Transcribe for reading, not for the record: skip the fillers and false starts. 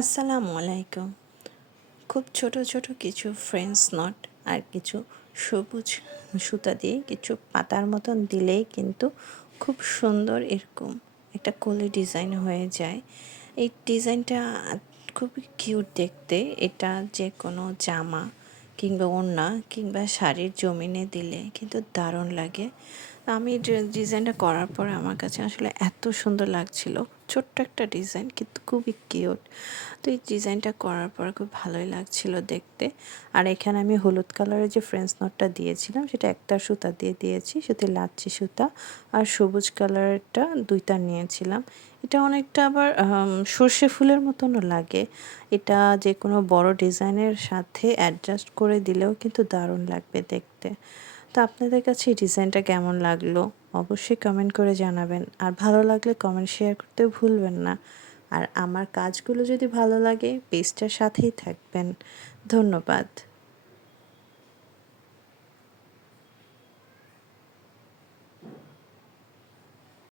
আসসালামু আলাইকুম। খুব ছোট ছোট কিছু ফ্রেঞ্চ নট আর কিছু সবুজ সুতা দিয়ে কিছু পাতার মতন দিলেই কিন্তু খুব সুন্দর এরকম একটা কলি ডিজাইন হয়ে যায়। এই ডিজাইনটা খুবই কিউট দেখতে। এটা যে কোনো জামা কিংবা ওড়না কিংবা শাড়ির জমিনে দিলে কিন্তু দারুণ লাগে। আমি ডিজাইনটা করার পর আমার কাছে আসলে এত সুন্দর লাগছিল। ছোট্ট একটা ডিজাইন কিন্তু খুবই কিউট। তো এই ডিজাইনটা করার পর খুব ভালোই লাগছিল দেখতে। আর এখানে আমি হলুদ কালারের যে ফ্রেঞ্চ নটটা দিয়েছিলাম সেটা একটা সুতা দিয়ে দিয়েছি, সাথে লাচ্ছি সুতা। আর সবুজ কালারেরটা ২টা নিয়েছিলাম। এটা অনেকটা আবার সর্ষে ফুলের মতনও লাগে। এটা যে কোনো বড় ডিজাইনের সাথে অ্যাডজাস্ট করে দিলেও কিন্তু দারুণ লাগবে দেখতে। তো আপনাদের কাছে এই ডিজাইনটা কেমন লাগলো অবশ্যই কমেন্ট করে জানাবেন। আর ভালো লাগলে কমেন্ট শেয়ার করতেও ভুলবেন না। আর আমার কাজগুলো যদি ভালো লাগে পেজটার সাথেই থাকবেন। ধন্যবাদ।